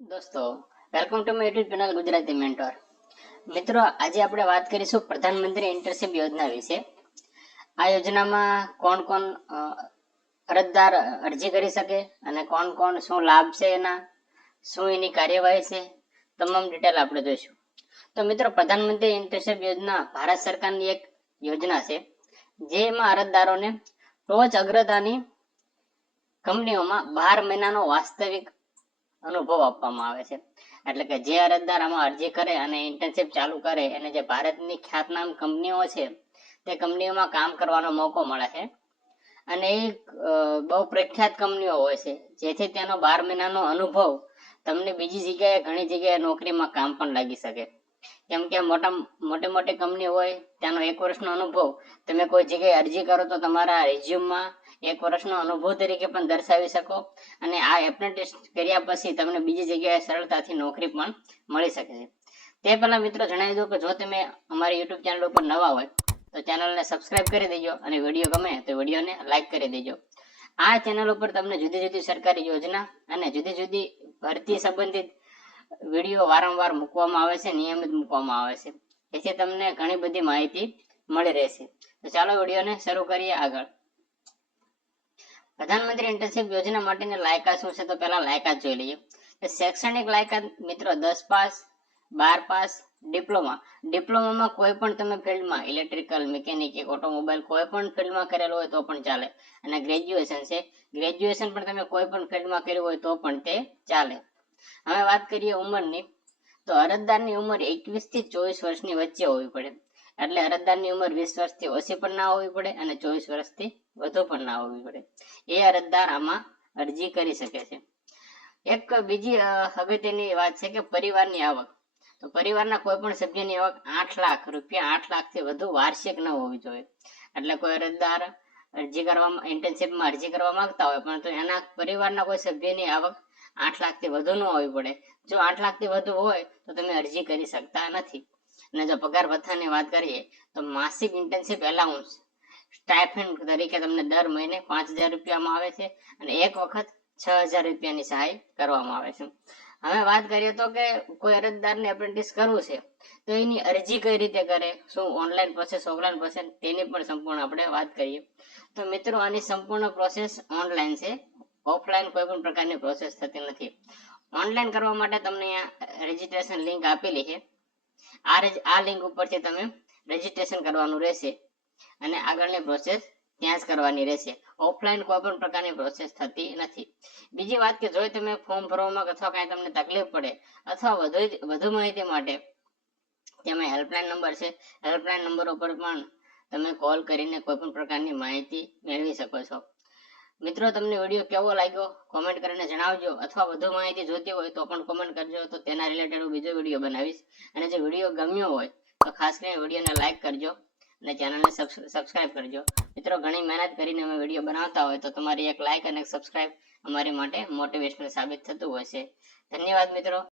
દોસ્તો, welcome to my YouTube channel Gujarati mentor. મિત્રો, આજે આપણે વાત કરીશું પ્રધાનમંત્રી ઇન્ટર્નશિપ યોજના વિશે. આ યોજનામાં કોણ કોણ અરજદાર અરજી કરી શકે અને કોણ કોણ શું લાભ છે એના, શું એની કાર્યવાહી છે, તમામ ડિટેલ આપણે જોઈશું. તો મિત્રો, પ્રધાનમંત્રી ઇન્ટર્નશિપ યોજના ભારત સરકારની એક યોજના છે જેમાં અરજદારોને ટોચ અગ્રતાની કંપનીઓમાં 12 મહિનાનો વાસ્તવિક અનુભવ આપવામાં આવે છે. એટલે કે જે અરજદાર આમાં અરજી કરે અને ઇન્ટર્નશિપ ચાલુ કરે એને જે ભારતની ખ્યાતનામ કંપનીઓ છે તે કંપનીઓમાં કામ કરવાનો મોકો મળે છે. અને એ બહુ પ્રખ્યાત કંપનીઓ હોય છે, જેથી તેનો 12 મહિનાનો અનુભવ તમને બીજી જગ્યાએ ઘણી જગ્યાએ નોકરીમાં કામ પણ લાગી શકે. કેમ કે મોટી કંપની હોય ત્યાંનો 1 વર્ષનો અનુભવ તમે કોઈ જગ્યાએ અરજી કરો તો તમારા રિઝ્યુમમાં 1 વર્ષનો અનુભવ તરીકે પણ દર્શાવી શકો. અને આ એપ્રેન્ટિસ કર્યા પછી તમને બીજી જગ્યાએ સરળતાથી નોકરી પણ મળી શકે છે. તે પહેલા મિત્રો જણાવી દઉં કે જો તમે અમારી યુટ્યુબ ચેનલ ઉપર નવા હોય તો ચેનલને સબસ્ક્રાઇબ કરી દેજો અને વિડીયો ગમે તો વિડીયોને લાઇક કરી દેજો. આ ચેનલ ઉપર તમને જુદી જુદી સરકારી યોજના અને જુદી જુદી ભરતી સંબંધિત વિડીયો વારંવાર મૂકવામાં આવે છે, નિયમિત મૂકવામાં આવે છે, જેથી તમને ઘણી બધી માહિતી મળી રહેશે. તો ચાલો વિડીયોને શરૂ કરીએ આગળ. પ્રધાનમંત્રી ઇન્ટર્નશિપ યોજના માટેની લાયકાત શું છે તો પહેલા લાયકાત જોઈ લઈએ. શૈક્ષણિક લાયકાત મિત્રો 10 પાસ, 12 પાસ, ડિપ્લોમામાં કોઈ પણ તમે ફિલ્ડમાં ઇલેક્ટ્રિકલ, મિકેનિકલ, ઓટોમોબાઈલ કોઈ પણ ફિલ્ડમાં કરેલું હોય તો પણ ચાલે. અને ગ્રેજ્યુએશન છે, ગ્રેજ્યુએશન પણ તમે કોઈ પણ ફિલ્ડમાં કર્યું હોય તો પણ તે ચાલે. હવે વાત કરીએ ઉંમરની, તો અરજદારની ઉંમર 21 થી 24 વર્ષની વચ્ચે હોવી પડે. એટલે અરજદારની ઉંમર 20 વર્ષથી ઓછી પણ ના હોવી પડે અને 24 વર્ષથી વધુ પણ ના હોવી પડે. એ અરજદાર આમાં અરજી કરી શકે છે. એક બીજી અગત્યની વાત છે કે પરિવારની આવક. તો પરિવારના કોઈ પણ સભ્યની આવક 8 લાખ રૂપિયા, 8 લાખથી વધુ વાર્ષિક ન હોવી જોઈએ. એટલે કોઈ અરજદાર ઇન્ટર્નશિપમાં અરજી કરવા માંગતા હોય પરંતુ એના પરિવારના કોઈ સભ્યની આવક 8 લાખથી વધુ ન હોવી પડે. જો 8 લાખથી વધુ હોય તો તમે અરજી કરી શકતા નથી. અને જો પગાર ભથ્થાની વાત કરીએ તો માસિક ઇન્ટર્નશિપ એલાઉન્સ સ્ટાઇપેન્ડ તરીકે તમને દર મહિને 5000 રૂપિયામાં આવે છે અને એક વખત 6000 રૂપિયાની સહાય કરવામાં આવે છે. હવે વાત કરીએ તો કે કોઈ અરજદારને એપ્રેન્ટિસ કરવું છે તો એની અરજી કઈ રીતે કરે, શું ઓનલાઈન પ્રોસેસ, ઓફલાઈન પ્રોસેસ, તેની પણ સંપૂર્ણ આપણે વાત કરીએ. તો મિત્રો, આની સંપૂર્ણ પ્રોસેસ ઓનલાઈન છે, ઓફલાઈન કોઈ પણ પ્રકારની પ્રોસેસ થતી નથી. ઓનલાઈન કરવા માટે તમને અહીંયા રજીસ્ટ્રેશન લિંક આપેલી છે. આ લિંક ઉપરથી તમે રજીસ્ટ્રેશન કરવાનું રહેશે અને આગળની પ્રોસેસ ત્યાં જ કરવાની રહેશે. ઓફલાઈન કોઈ પણ પ્રકારની પ્રોસેસ થતી નથી. બીજી વાત કે જો તમે ફોર્મ ભરવામાં અથવા કાંઈ તમને તકલીફ પડે અથવા વધુ માહિતી માટે તેમાં હેલ્પલાઇન નંબર છે, હેલ્પલાઇન નંબર ઉપર પણ તમે કોલ કરીને કોઈ પણ પ્રકારની માહિતી મેળવી શકો છો. મિત્રો, તમને વિડીયો કેવો લાગ્યો કોમેન્ટ કરીને જણાવજો, અથવા વધુ માહિતી જોતી હોય તો પણ કોમેન્ટ કરજો, તો તેના રિલેટેડ હું બીજો વિડીયો બનાવીશ. અને જો વિડીયો ગમ્યો હોય તો ખાસ કરીને વિડીયોને લાઇક કરજો અને ચેનલને સબસ્ક્રાઇબ કરજો. મિત્રો, ઘણી મહેનત કરીને અમે વિડીયો બનાવતા હોય તો તમારી એક લાઇક અને સબસ્ક્રાઇબ અમારી માટે મોટિવેશનલ સાબિત થતું હોય છે. ધન્યવાદ મિત્રો.